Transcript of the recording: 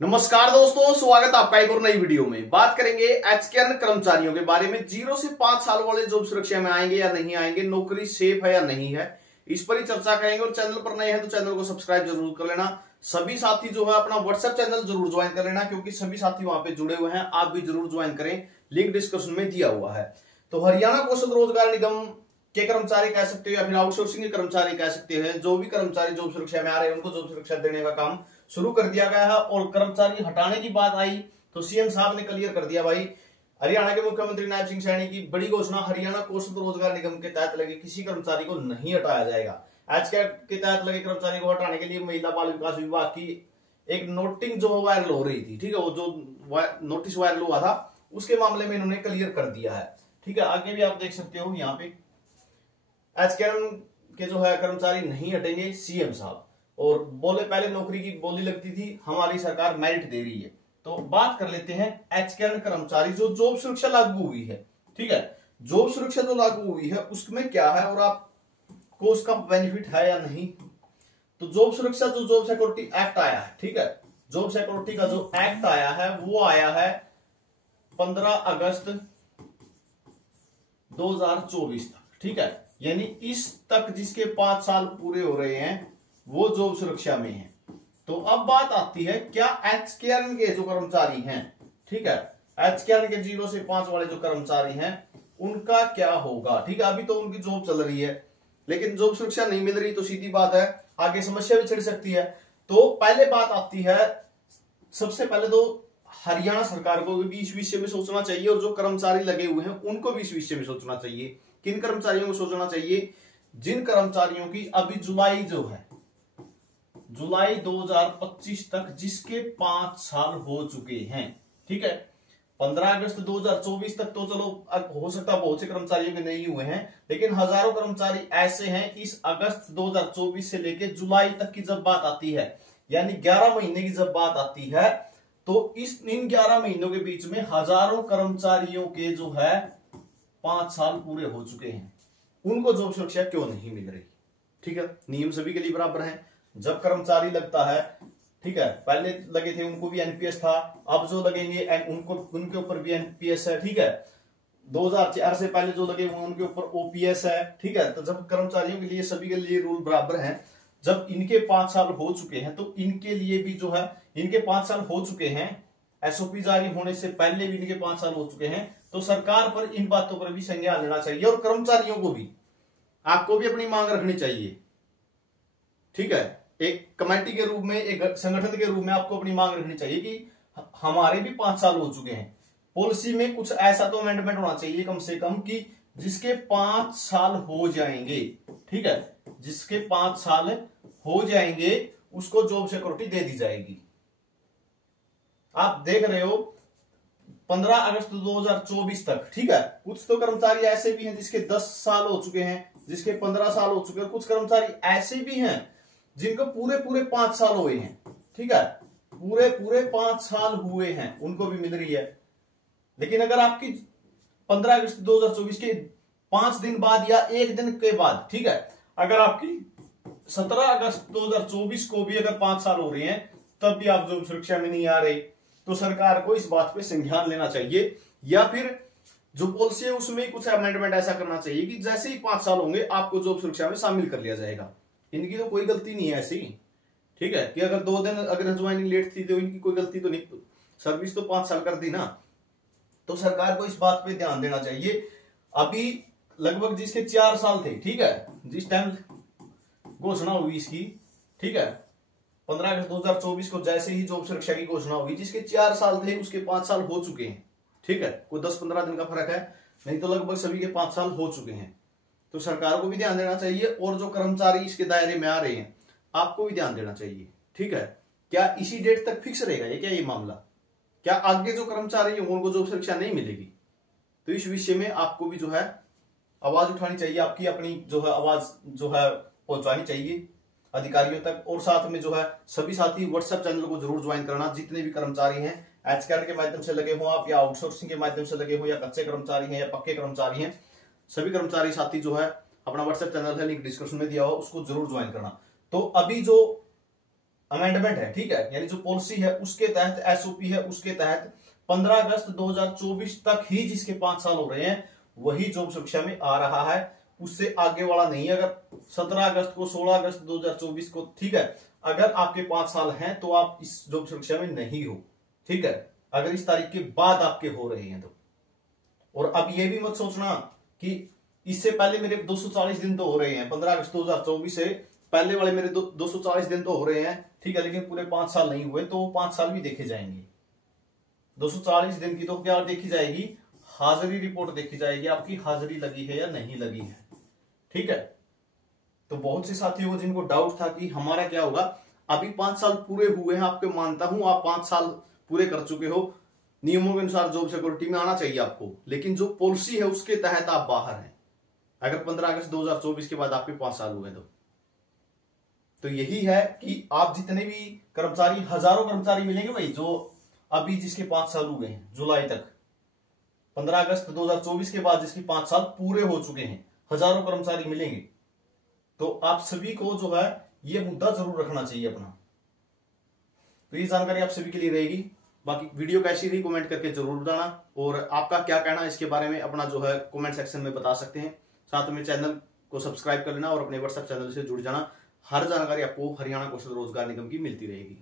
नमस्कार दोस्तों, स्वागत है आपका एक और नई वीडियो में। बात करेंगे एचकेआर कर्मचारियों के बारे में। 0 से 5 साल वाले जॉब सुरक्षा में आएंगे या नहीं आएंगे, नौकरी सेफ है या नहीं है, इस पर ही चर्चा करेंगे। और चैनल पर नए हैं तो चैनल को सब्सक्राइब जरूर कर लेना। सभी साथी जो है अपना व्हाट्सएप चैनल जरूर ज्वाइन कर लेना, क्योंकि सभी साथी वहां पे जुड़े हुए हैं। आप भी जरूर ज्वाइन करें, लिंक डिस्क्रिप्शन में दिया हुआ है। तो हरियाणा कौशल रोजगार निगम के कर्मचारी कह सकते हो या फिर आउटसोर्सिंग के कर्मचारी कह सकते हैं, जो भी कर्मचारी जॉब सुरक्षा में आ रहे हैं उनको जॉब सुरक्षा देने का काम शुरू कर दिया गया है। और कर्मचारी हटाने की बात आई तो सीएम साहब ने क्लियर कर दिया भाई, हरियाणा के मुख्यमंत्री नायब सिंह सैनी की बड़ी घोषणा, हरियाणा कौशल रोजगार निगम के तहत लगे किसी कर्मचारी को नहीं हटाया जाएगा। एचकेआर के तहत लगे कर्मचारी को हटाने के लिए महिला बाल विकास विभाग की एक नोटिंग जो वायरल हो रही थी, ठीक है, वो जो नोटिस वायरल हुआ था उसके मामले में इन्होंने क्लियर कर दिया है। ठीक है, आगे भी आप देख सकते हो यहाँ पे एचकेआर के जो है कर्मचारी नहीं हटेंगे सीएम साहब। और बोले पहले नौकरी की बोली लगती थी, हमारी सरकार मेरिट दे रही है। तो बात कर लेते हैं एचकेआर कर्मचारी जो जॉब सुरक्षा लागू हुई है। ठीक है, जॉब सुरक्षा जो लागू हुई है उसमें क्या है और आपको उसका बेनिफिट है या नहीं। तो जॉब सुरक्षा जो जॉब सिक्योरिटी एक्ट आया है, ठीक है, जॉब सिक्योरिटी का जो एक्ट आया है वो आया है 15 अगस्त 2024 तक। ठीक है, यानी इस तक जिसके 5 साल पूरे हो रहे हैं वो जॉब सुरक्षा में है। तो अब बात आती है, क्या एचकेआर के जो कर्मचारी हैं, ठीक है, एचकेआर के 0 से 5 वाले जो कर्मचारी हैं उनका क्या होगा। ठीक है, अभी तो उनकी जॉब चल रही है लेकिन जॉब सुरक्षा नहीं मिल रही, तो सीधी बात है आगे समस्या भी छिड़ सकती है। तो पहले बात आती है, सबसे पहले तो हरियाणा सरकार को भी इस विषय में सोचना चाहिए और जो कर्मचारी लगे हुए हैं उनको भी इस विषय में सोचना चाहिए। किन कर्मचारियों को सोचना चाहिए? जिन कर्मचारियों की अभी जुलाई जो है, जुलाई 2025 तक जिसके 5 साल हो चुके हैं। ठीक है, 15 अगस्त 2024 तक तो चलो हो सकता है बहुत से कर्मचारियों के नहीं हुए हैं, लेकिन हजारों कर्मचारी ऐसे हैं इस अगस्त 2024 से लेकर जुलाई तक की जब बात आती है, यानी 11 महीने की जब बात आती है, तो इन 11 महीनों के बीच में हजारों कर्मचारियों के जो है 5 साल पूरे हो चुके हैं। उनको जॉब सुरक्षा क्यों नहीं मिल रही? ठीक है, नियम सभी के लिए बराबर है। जब कर्मचारी लगता है, ठीक है, पहले लगे थे उनको भी एनपीएस था, अब जो लगेंगे उनको उनके ऊपर भी एनपीएस है। ठीक है, 2004 से पहले जो लगे हुए उनके ऊपर ओपीएस है। ठीक है, तो जब कर्मचारियों के लिए सभी के लिए रूल बराबर हैं, जब इनके 5 साल हो चुके हैं तो इनके लिए भी जो है, इनके 5 साल हो चुके हैं, एसओपी जारी होने से पहले भी इनके 5 साल हो चुके हैं, तो सरकार पर इन बातों पर भी संज्ञान लेना चाहिए और कर्मचारियों को भी, आपको भी अपनी मांग रखनी चाहिए। ठीक है, एक कमेटी के रूप में, एक संगठन के रूप में आपको अपनी मांग रखनी चाहिए कि हमारे भी 5 साल हो चुके हैं। पॉलिसी में कुछ ऐसा तो अमेंडमेंट होना चाहिए कम से कम कि जिसके 5 साल हो जाएंगे, ठीक है, जिसके 5 साल हो जाएंगे उसको जॉब सिक्योरिटी दे दी जाएगी। आप देख रहे हो 15 अगस्त 2024 तक, ठीक है, कुछ तो कर्मचारी ऐसे भी हैं जिसके 10 साल हो चुके हैं, जिसके 15 साल हो चुके हैं, कुछ कर्मचारी ऐसे भी हैं जिनको पूरे पूरे 5 साल हुए हैं। ठीक है, पूरे पूरे 5 साल हुए हैं, उनको भी मिल रही है। लेकिन अगर आपकी 15 अगस्त 2024 के 5 दिन बाद या 1 दिन के बाद, ठीक है, अगर आपकी 17 अगस्त 2024 को भी अगर 5 साल हो रहे हैं तब भी आप जॉब सुरक्षा में नहीं आ रहे, तो सरकार को इस बात पे संज्ञान लेना चाहिए, या फिर जो पॉलिसी है उसमें कुछ अमेंडमेंट ऐसा करना चाहिए कि जैसे ही 5 साल होंगे आपको जॉब सुरक्षा में शामिल कर लिया जाएगा। इनकी तो कोई गलती नहीं है ऐसी, ठीक है, कि अगर 2 दिन अगर ज्वाइनिंग लेट थी तो इनकी कोई गलती तो नहीं, सर्विस तो 5 साल कर दी ना। तो सरकार को इस बात पे ध्यान देना चाहिए। अभी लगभग जिसके 4 साल थे, ठीक है, जिस टाइम घोषणा हुई इसकी, ठीक है, 15 अगस्त 2024 को जैसे ही जॉब सुरक्षा की घोषणा हुई, जिसके 4 साल थे उसके 5 साल हो चुके हैं। ठीक है, कोई 10-15 दिन का फर्क है, नहीं तो लगभग सभी के 5 साल हो चुके हैं। तो सरकार को भी ध्यान देना चाहिए और जो कर्मचारी इसके दायरे में आ रहे हैं आपको भी ध्यान देना चाहिए। ठीक है, क्या इसी डेट तक फिक्स रहेगा ये, क्या ये मामला, क्या आगे जो कर्मचारी हैं उनको जॉब सुरक्षा नहीं मिलेगी? तो इस विषय में आपको भी जो है आवाज उठानी चाहिए, आपकी अपनी जो है आवाज जो है पहुंचानी चाहिए अधिकारियों तक। और साथ में जो है सभी साथी व्हाट्सएप चैनल को जरूर ज्वाइन करना, जितने भी कर्मचारी हैं एचकेआर के माध्यम से लगे हो आप, या आउटसोर्सिंग के माध्यम से लगे हो, या कच्चे कर्मचारी हैं या पक्के कर्मचारी हैं, सभी कर्मचारी साथी जो है अपना व्हाट्सएप चैनल है, लिंक डिस्क्रिप्शन में दिया हो, उसको जरूर ज्वाइन करना। तो अभी जो अमेंडमेंट है, ठीक है, यानी जो पॉलिसी है उसके तहत, एसओपी है उसके तहत 15 अगस्त 2024 तक ही जिसके 5 साल हो रहे हैं वही जॉब सुरक्षा में आ रहा है, उससे आगे वाला नहीं है। अगर 17 अगस्त को, 16 अगस्त 2024 को, ठीक है, अगर आपके 5 साल हैं तो आप इस जॉब सुरक्षा में नहीं हो, ठीक है, अगर इस तारीख के बाद आपके हो रहे हैं तो। और अब ये भी मत सोचना कि इससे पहले मेरे 240 दिन तो हो रहे हैं, 15 अगस्त 2024 से पहले वाले मेरे 240 दिन तो हो रहे हैं, ठीक है, लेकिन पूरे 5 साल नहीं हुए, तो 5 साल भी देखे जाएंगे। 240 दिन की तो क्या देखी जाएगी, हाजिरी रिपोर्ट देखी जाएगी, आपकी हाजिरी लगी है या नहीं लगी है, ठीक है। तो बहुत से साथियों को जिनको डाउट था कि हमारा क्या होगा, अभी 5 साल पूरे हुए हैं, आपको मानता हूं आप 5 साल पूरे कर चुके हो, नियमों के अनुसार जॉब सिक्योरिटी में आना चाहिए आपको, लेकिन जो पॉलिसी है उसके तहत आप बाहर हैं अगर 15 अगस्त 2024 के बाद आपके 5 साल हुए तो यही है कि आप जितने भी कर्मचारी, हजारों कर्मचारी मिलेंगे भाई, जो अभी जिसके 5 साल हुए हैं जुलाई तक, 15 अगस्त 2024 के बाद जिसके 5 साल पूरे हो चुके हैं, हजारों कर्मचारी मिलेंगे। तो आप सभी को जो है ये मुद्दा जरूर रखना चाहिए अपना। तो ये जानकारी आप सभी के लिए रहेगी। बाकी वीडियो कैसी रही कमेंट करके जरूर बताना, और आपका क्या कहना है इसके बारे में अपना जो है कमेंट सेक्शन में बता सकते हैं। साथ में चैनल को सब्सक्राइब कर लेना और अपने व्हाट्सएप चैनल से जुड़ जाना। हर जानकारी आपको हरियाणा कौशल रोजगार निगम की मिलती रहेगी।